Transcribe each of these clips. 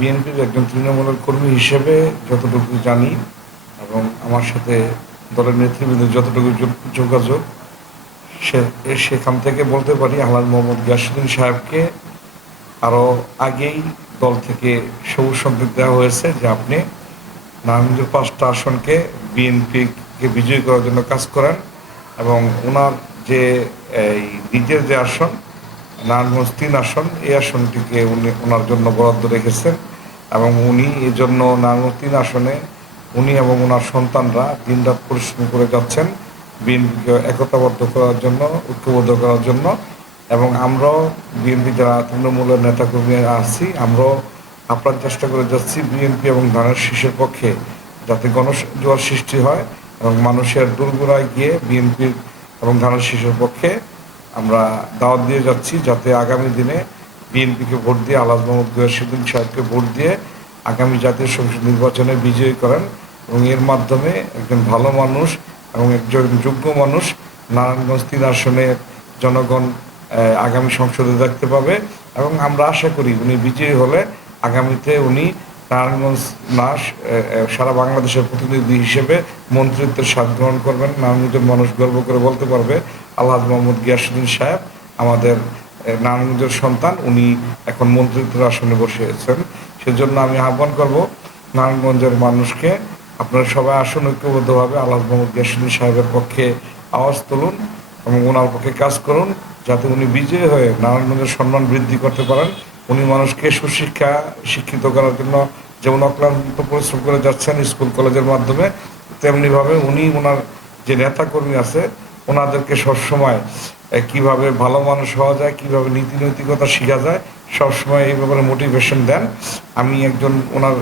বিএনপির একজন তৃণমূলের কর্মী হিসেবে যতটুকু জানি এবং আমার সাথে দলের নেতৃবৃন্দের যতটুকু যোগাযোগ সেখান থেকে বলতে পারি আলহাজ মোহাম্মদ গিয়াসউদ্দিন সাহেবকে আরও আগেই দল থেকে সবুজ সংকেত দেওয়া হয়েছে যে আপনি নারায়ণগঞ্জের 5টা আসনকে বিএনপিকে বিজয়ী করার জন্য কাজ করেন এবং ওনার যে এই নিজের যে আসন নারায়ণগঞ্জ 3 আসন এই আসনটিকে উনি ওনার জন্য বরাদ্দ রেখেছেন এবং উনি এই জন্য নারায়ণগঞ্জ 3 আসনে উনি এবং ওনার সন্তানরা দিনরাত পরিশ্রম করে যাচ্ছেন বিএনপিকে একতাবদ্ধ করার জন্য, ঐক্যবদ্ধ করার জন্য। এবং আমরাও বিএনপি যারা তৃণমূলের নেতাকর্মী আছি, আমরাও আপ্রাণ চেষ্টা করে যাচ্ছি বিএনপি এবং ধানের শীষের পক্ষে যাতে গণজোয়ার সৃষ্টি হয় এবং মানুষের দোরগোড়ায় গিয়ে বিএনপির এবং ধানের শীষের পক্ষে আমরা দাওয়াত দিয়ে যাচ্ছি যাতে আগামী দিনে বিএনপিকে ভোট দিয়ে আলহাজ মোহাম্মদ গিয়াসউদ্দিন সাহেবকে ভোট দিয়ে আগামী জাতীয় সংসদ নির্বাচনে বিজয়ী করেন এবং এর মাধ্যমে একজন ভালো মানুষ এবং একজন যোগ্য মানুষ নারায়ণগঞ্জ 3 আসনের জনগণ আগামী সংসদে দেখতে পাবে এবং আমরা আশা করি উনি বিজয়ী হলে আগামীতে উনি নারায়ণগঞ্জ সারা বাংলাদেশের প্রতিনিধি হিসেবে মন্ত্রিত্বের স্বাদ গ্রহণ করবেন। নারায়ণগঞ্জের মানুষ গর্ব করে বলতে পারবে আলহাজ মোহাম্মদ গিয়াসউদ্দিন সাহেব আমাদের নারায়ণগঞ্জের সন্তান, উনি এখন মন্ত্রিত্বের আসনে বসেছেন। সেজন্য আমি আহ্বান করব নারায়ণগঞ্জের মানুষকে, আপনারা সবাই আসুন ঐক্যবদ্ধভাবে আলহাজ মোহাম্মদ গিয়াসউদ্দিন সাহেবের পক্ষে আওয়াজ তুলুন এবং ওনার পক্ষে কাজ করুন যাতে উনি বিজয়ী হয়ে নারায়ণগঞ্জের সম্মান বৃদ্ধি করতে পারেন। উনি মানুষকে শিক্ষিত করার জন্য যেমন অক্লান্ত পরিশ্রম করে যাচ্ছেন স্কুল কলেজের মাধ্যমে, তেমনিভাবে উনি ওনার যে নেতাকর্মী আছে ওনাদেরকে সবসময় কিভাবে ভালো মানুষ হওয়া যায়, কিভাবে নীতি নৈতিকতা শেখা যায়, সবসময় এই ব্যাপারে মোটিভেশন দেন। আমি একজন ওনার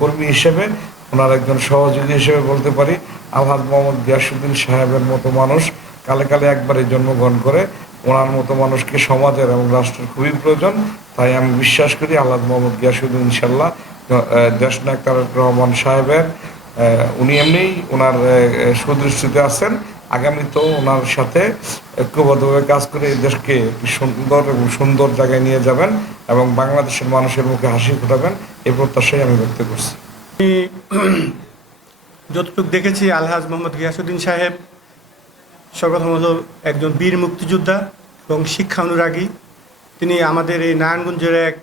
কর্মী হিসেবে, ওনার একজন সহযোগী হিসেবে বলতে পারি আলহাজ মোহাম্মদ গিয়াসউদ্দিন সাহেবের মতো মানুষ কালে কালে একবারে জন্মগ্রহণ করে। ওনার মতো মানুষকে সমাজের এবং রাষ্ট্রের খুবই প্রয়োজন। তাই আমি বিশ্বাস করি আলহাজ মোহাম্মদ গিয়াসউদ্দিন ইনশাল্লাহ দেশনায়ক তারেক রহমান সাহেবের উনি এমনিই ওনার সুদৃষ্টিতে আছেন, আগামীতেও ওনার সাথে ঐক্যবদ্ধভাবে কাজ করে এই দেশকে একটি সুন্দর এবং সুন্দর জায়গায় নিয়ে যাবেন এবং বাংলাদেশের মানুষের মুখে হাসি ফোটাবেন, এই প্রত্যাশাই আমি ব্যক্ত করছি। আমি যতটুকু দেখেছি আলহাজ মোহাম্মদ গিয়াসউদ্দিন সাহেব সর্বপ্রথম হলো একজন বীর মুক্তিযোদ্ধা এবং শিক্ষা অনুরাগী। তিনি আমাদের এই নারায়ণগঞ্জের এক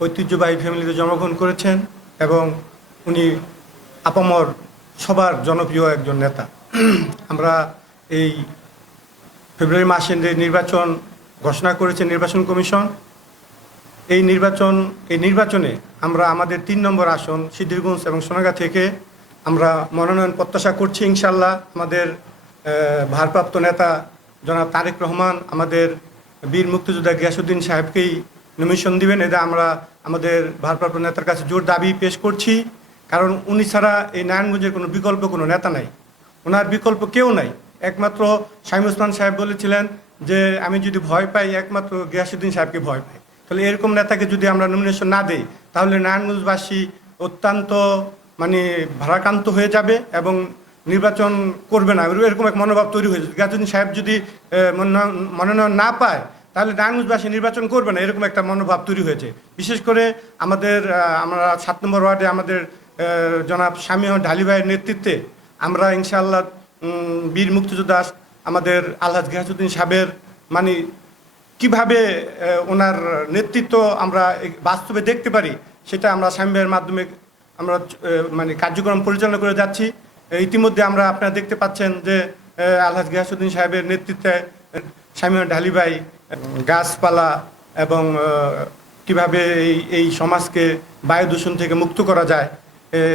ঐতিহ্যবাহী ফ্যামিলিতে জন্মগ্রহণ করেছেন এবং উনি আপামর সবার জনপ্রিয় একজন নেতা। আমরা এই ফেব্রুয়ারি মাসে যে নির্বাচন ঘোষণা করেছে নির্বাচন কমিশন, এই নির্বাচনে আমরা আমাদের 3 নম্বর আসন সিদ্ধিরগঞ্জ এবং সোনাগাঁ থেকে আমরা মনোনয়ন প্রত্যাশা করছি। ইনশাল্লাহ আমাদের ভারপ্রাপ্ত নেতা জনাব তারেক রহমান আমাদের বীর মুক্তিযোদ্ধা গিয়াসউদ্দিন সাহেবকেই নমিনেশন দিবেন। এটা আমরা আমাদের ভারপ্রাপ্ত নেতার কাছে জোর দাবি পেশ করছি, কারণ উনি ছাড়া এই নারায়ণগঞ্জের কোনো বিকল্প কোনো নেতা নাই, ওনার বিকল্প কেউ নাই। একমাত্র শামীম ওসমান সাহেব বলেছিলেন যে আমি যদি ভয় পাই একমাত্র গিয়াসউদ্দিন সাহেবকে ভয় পাই। তাহলে এরকম নেতাকে যদি আমরা নমিনেশন না দিই তাহলে নারায়ণগঞ্জবাসী অত্যন্ত ভারাক্রান্ত হয়ে যাবে এবং নির্বাচন করবে না, এরকম এক মনোভাব তৈরি হয়েছে। গিয়াসউদ্দিন সাহেব যদি মনোনয়ন না পায় তাহলে নারায়ণগঞ্জবাসী নির্বাচন করবে না, এরকম একটা মনোভাব তৈরি হয়েছে। বিশেষ করে আমরা 7 নম্বর ওয়ার্ডে আমাদের জনাব শামীম ঢালী ভাইয়ের নেতৃত্বে আমরা ইনশাআল্লাহ বীর মুক্তিযোদ্ধা আমাদের আলহাজ গিয়াসউদ্দিন সাহেবের কিভাবে ওনার নেতৃত্ব আমরা বাস্তবে দেখতে পারি সেটা আমরা শামীম ভাইয়ের মাধ্যমে আমরা কার্যক্রম পরিচালনা করে যাচ্ছি। ইতিমধ্যে আপনারা দেখতে পাচ্ছেন যে আলহাজ গিয়াসউদ্দিন সাহেবের নেতৃত্বে শামীম ঢালী ভাই গাছপালা এবং কিভাবে এই সমাজকে বায়ু দূষণ থেকে মুক্ত করা যায়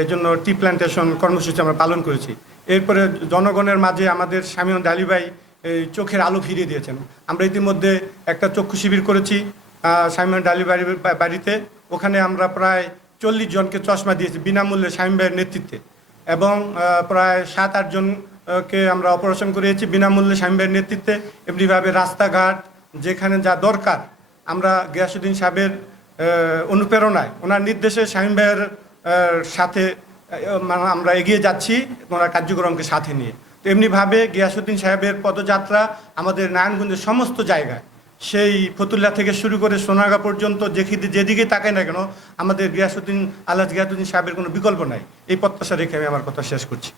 এজন্য টি প্ল্যান্টেশন কর্মসূচি আমরা পালন করেছি। এরপরে জনগণের মাঝে আমাদের শামীম ঢালী ভাই চোখের আলো ফিরিয়ে দিয়েছেন। আমরা ইতিমধ্যে একটা চক্ষু শিবির করেছি শামীম ঢালী বাড়িতে, ওখানে আমরা প্রায় 40 জনকে চশমা দিয়েছি বিনামূল্যে শামীম ভাইয়ের নেতৃত্বে এবং প্রায় 7-8 জনকে আমরা অপারেশন করিয়েছি বিনামূল্যে শামীম ভাইয়ের নেতৃত্বে। এমনিভাবে রাস্তাঘাট যেখানে যা দরকার আমরা গিয়াসউদ্দিন সাহেবের অনুপ্রেরণায় ওনার নির্দেশে শামীম ভাইয়ের সাথে আমরা এগিয়ে যাচ্ছি ওনার কার্যক্রমকে সাথে নিয়ে। তো এমনিভাবে গিয়াসউদ্দিন সাহেবের পদযাত্রা আমাদের নারায়ণগঞ্জের সমস্ত জায়গায় সেই ফতুল্লা থেকে শুরু করে সোনারগাঁ পর্যন্ত যেদিকে তাকাই না কেন আমাদের আলহাজ গিয়াসউদ্দিন সাহেবের কোনো বিকল্প নাই। এই প্রত্যাশা রেখে আমি আমার কথা শেষ করছি।